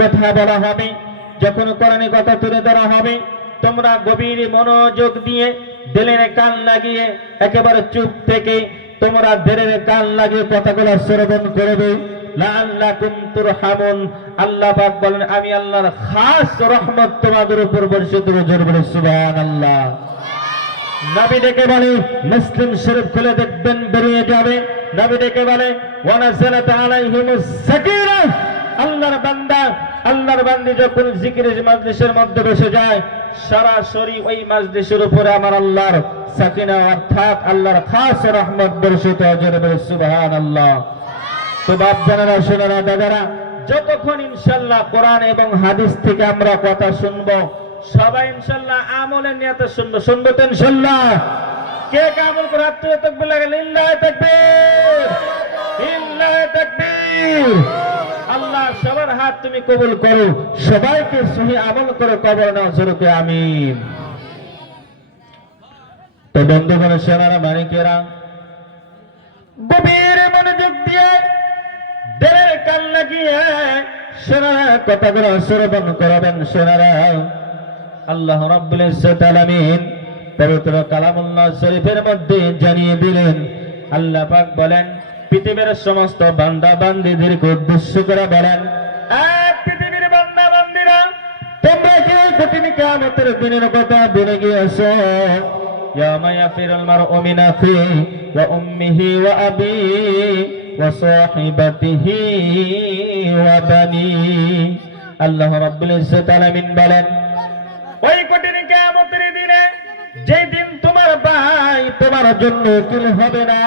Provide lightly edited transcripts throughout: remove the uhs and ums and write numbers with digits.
কথা বলা হবে, যখন কোরআনী কথা তুলে ধরা হবে, তোমরা গভীর মনোযোগ দিয়ে দিলের কান লাগিয়ে একেবারে চুপ থেকে তোমরা দিলের কান লাগিয়ে কথাগুলো শ্রবণ করবে। লাআল্লাকুম তুরহামুন। আল্লাহ পাক বলেন আমি আল্লাহর খাস রহমত তোমাদের উপর বর্ষিত হবে। জোরে বলে সুবহানাল্লাহ। নবী ডেকে বলে, মুসলিম শরীফ খুলে দেখবেন বেরিয়ে যাবে। নবী ডেকে বলে ওয়া নাযালাত আলাইহিমুস সাকিনাহ। আল্লাহর বান্দা আল্লাহর বান্দি যখন জিকিরের মাজলিসের মধ্যে বসে যায়, সরাসরি ওই মাজলিসের উপরে আমার আল্লাহর সাকিনা অর্থাৎ আল্লাহর খাস রহমত বর্ষিত হয়। জোরে বলে সুবহানাল্লাহ। তো বাপ জানারা, শোনারা, দাদারা, যতক্ষণ ইনশাআল্লাহ কোরআন এবং হাদিস থেকে আমরা কথা শুনবো, সবাই ইনশাআল্লাহ আমলের নিয়তে শুনবো। শুনবো তো ইনশাআল্লাহ? কে কে আমল করে হাত তুলে তাকবীর লাগান। লিল্লাহি তাকবীর, লিল্লাহি তাকবীর। আল্লাহ সবার হাত তুমি কবুল করো, সবাইকে সহি আমল করে কবর নাও। জোরে আমিন। তো বন্ধুগণ, সেনারা, মানিকেরা, গভীর মনোযোগ দিয়ে দিলের কান লাগিয়ে সেনারা কথাগুলো শ্রবণ করবেন। সেনারা, আল্লাহ রাব্বুল ইজ্জত আলামিন পবিত্র কালামুল্লাহ শরীফের মধ্যে জানিয়ে দিলেন, আল্লাহ পাক বলেন পৃথিবীর সমস্ত বান্দা বান্দীদেরকে উদ্দেশ্য করে বলেন, পৃথিবীর বান্দা বান্দীরা, তোমরা কি কঠিন কিয়ামতের দিনের কথা ভুলে গিয়েছো? ইয়াউমা ইয়াফিরুল মারউ মিন আখিহি ওয়া উম্মিহি ওয়া আবিহি ওয়া সাহিবাতিহি ওয়া বানিহি। আল্লাহ রাব্বুল ইজ্জত আলামিন বলেন, ওই কঠিন কিয়ামতের দিনে, যেই দিন তোমার ভাই তোমার জন্য উকিল হবে না,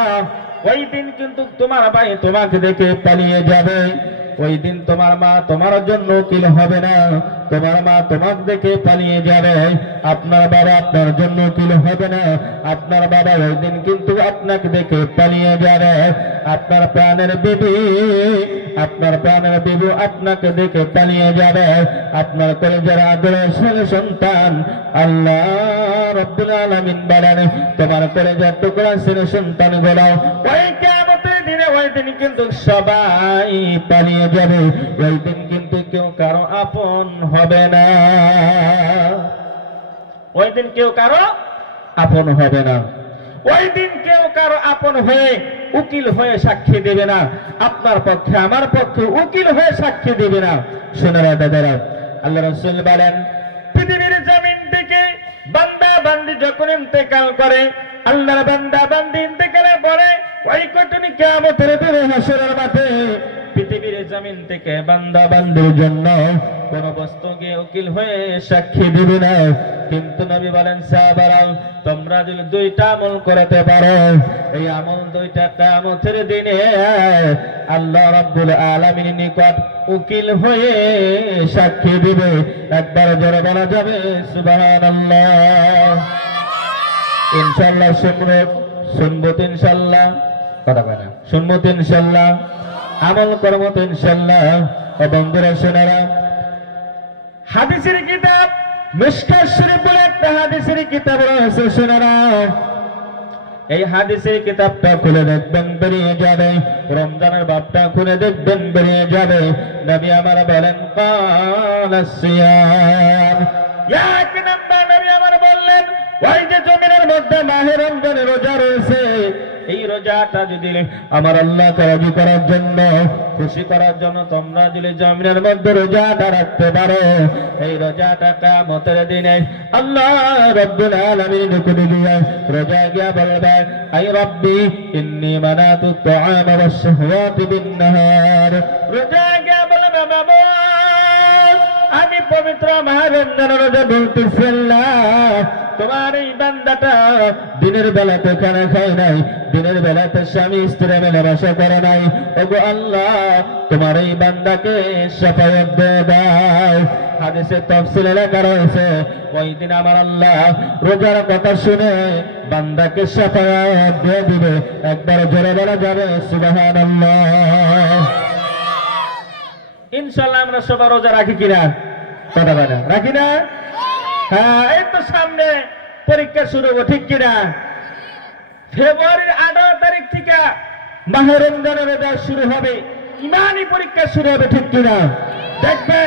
ওই দিন কিন্তু তোমার ভাই তোমাকে দেখে পালিয়ে যাবে। ওই দিন তোমার মা তোমার জন্য উকিল হবে না, তোমার মা তোমাকে দেখে পালিয়ে যাবে। আপনার বাবা আপনার জন্য উকিল হবে না, আপনার বাবা ওই দিন কিন্তু আপনাকে দেখে পালিয়ে যাবে। আপনার প্রাণের বিবি আপনাকে দেখে পালিয়ে যাবে। আপনার কলেজের আদরের সন্তান আল্লাহ রাব্বুল আলামিন বলেন, তোমার কলেজের টুকরা ছেলে সন্তান গুলো ওই কিয়ামতের দিনে, ওই দিন কিন্তু সবাই পালিয়ে যাবে। ওই দিন কিন্তু কেউ কারো আপন হবে না। ওই দিন কেউ কারো আপন হবে না। ওই দিন কেউ কারো আপন হয়ে উকিল হয়ে সাক্ষী দেবে না। আপনার পক্ষে আমার পক্ষে উকিল হয়ে সাক্ষী দেবে না। শোনারা, দাদারা, আল্লাহ রাসূল বলেন, পৃথিবীর জমিন থেকে বান্দা বান্দি যখন ইন্তেকাল করে, আল্লাহর বান্দা বান্দি ইন্তেকালের পরে ওই কঠিন কিয়ামতের দিনে হাসরের মাঠে পৃথিবীর জমিন থেকে বান্দা বান্দির জন্য কোন বস্তু গিয়ে উকিল হয়ে সাক্ষী দিবে না। কিন্তু নবী বলেন, সাহাবারা, তোমরা যদি দুইটা আমল করতে পারো, এই আমল দুইটা কিয়ামতের দিনে আল্লাহ রাব্বুল আলামিনের নিকট উকিল হয়ে সাক্ষী দিবে। একবার জোরে বলা যাবে সুবহানাল্লাহ। ইনশাআল্লাহ শুনবো তো ইনশাআল্লাহ? কথা বলে না, শুনবো তো ইনশাআল্লাহ? আমল করবো তো ইনশাআল্লাহ? ও বন্ধুরা, শোনারা, হাদিসের কিতাব মিশকাত শরীফ বলে একটা হাদিসের কিতাব রয়েছে। শোনারা, এই হাদিসের কিতাবটা খুলে দেখবেন বেরিয়ে যাবে। রমজানের বাবটা খুলে দেখবেন বেরিয়ে যাবে। নবী আমার বলেন, কালাস সিয়াম। এক নাম্বার নবী আমার বললেন, ওই যে জমিনের মধ্যে মাহে রমজানের রোজা রয়েছে, এই রোজাটা যদি আমার আল্লাহকে রাজি করার জন্য, খুশি করার জন্য তোমরা যদি জমিনের মধ্যে রোজাটা রাখতে পারো, এই রোজাটা কিয়ামতের দিনে আল্লাহ রাব্বুল আলামিন নিকটে গিয়ে রোজা গিয়া বলবে, আই রব্বি ইন্নী মানাতু তুআম ওয়াস শাহওয়াতি বিন নাহার। রোজা গিয়া বলবে, বাবা আমি পবিত্র মাহে রমজানের রোজা ধরতেছি। আল্লাহ, তোমার এই বান্দাটা দিনের বেলাতে খানা খায় নাই, দিনের বেলাতে স্বামী স্ত্রী মেলামেশা করে নাই। ওগো আল্লাহ, তোমার এই বান্দাকে শাফায়াত দিয়ে দাও। হাদিসে তাফসীরে লেখা রয়েছে, ওই দিন আমার আল্লাহ রোজার কথা শুনে বান্দাকে শাফায়াত দিয়ে দিবে। একবার জোরে বলা যাবে সুবহানাল্লাহ। ইনশাআল্লাহ আমরা সবাই রোজা রাখি কিনা? কথা বলে রাখি না? হ্যাঁ, এই তো সামনে পরীক্ষা শুরু হবে, ঠিক কিনা? ফেব্রুয়ারির 18 তারিখ থেকে মাহে রমজানের রোজা শুরু হবে, ইমানি পরীক্ষা শুরু হবে, ঠিক কিনা? দেখবেন